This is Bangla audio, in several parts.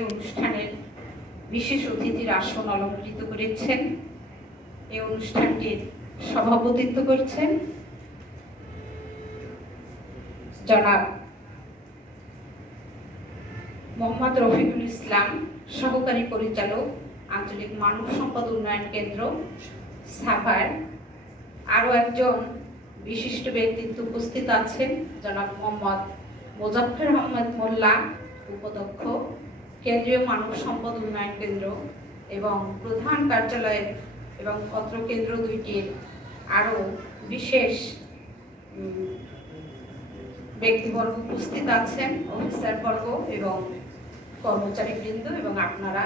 এই অনুষ্ঠানের বিশেষ অতিথির আসন অলঙ্কৃত করেছেন। এই অনুষ্ঠানটির সভাপতিত্ব করছেন জনাব মোহাম্মদ রফিকুল ইসলাম, সহকারী পরিচালক, আঞ্চলিক মানব সম্পদ উন্নয়ন কেন্দ্র, সাভার। আরও একজন বিশিষ্ট ব্যক্তিত্ব উপস্থিত আছেন, জনাব মোহাম্মদ মোজাফফর আহমদ মোল্লা, উপাধ্যক্ষ, কেন্দ্রীয় মানব সম্পদ উন্নয়ন কেন্দ্র এবং প্রধান কার্যালয়ের এবং অত্র কেন্দ্র দুইটির আরও বিশেষ ব্যক্তিবর্গ উপস্থিত আছেন, অফিসারবর্গ এবং কর্মচারীবৃন্দ এবং আপনারা,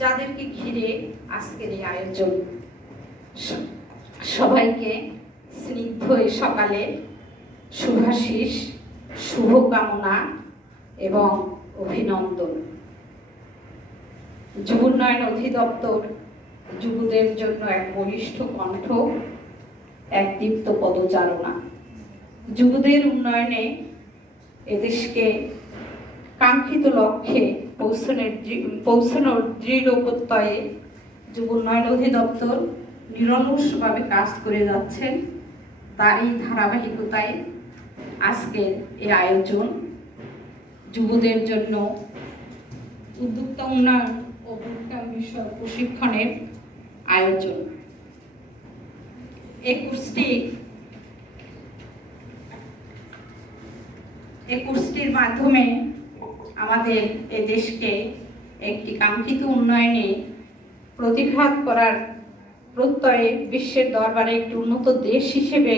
যাদেরকে ঘিরে আজকের এই আয়োজন। সবাইকে স্নিগ্ধ এই সকালে শুভাশিস, শুভকামনা এবং অভিনন্দন। যুব উন্নয়ন অধিদপ্তর যুবদের জন্য এক বলিষ্ঠ কণ্ঠ, এক দীপ্ত পদচারণা। যুবদের উন্নয়নে এদেশকে কাঙ্ক্ষিত লক্ষ্যে পৌঁছানোর দৃঢ় প্রত্যয়ে যুব উন্নয়ন অধিদপ্তর নিরলসভাবে কাজ করে যাচ্ছেন। তারই ধারাবাহিকতায় আজকের এই আয়োজন, যুবদের জন্য উদ্যোক্তা উন্নয়ন ও বিজ্ঞান বিষয় প্রশিক্ষণের আয়োজন। এই কোর্সটির মাধ্যমে আমাদের এই দেশকে একটি কাঙ্ক্ষিত উন্নয়নে প্রতিঘাত করার প্রত্যয়ে বিশ্বের দরবারে একটি উন্নত দেশ হিসেবে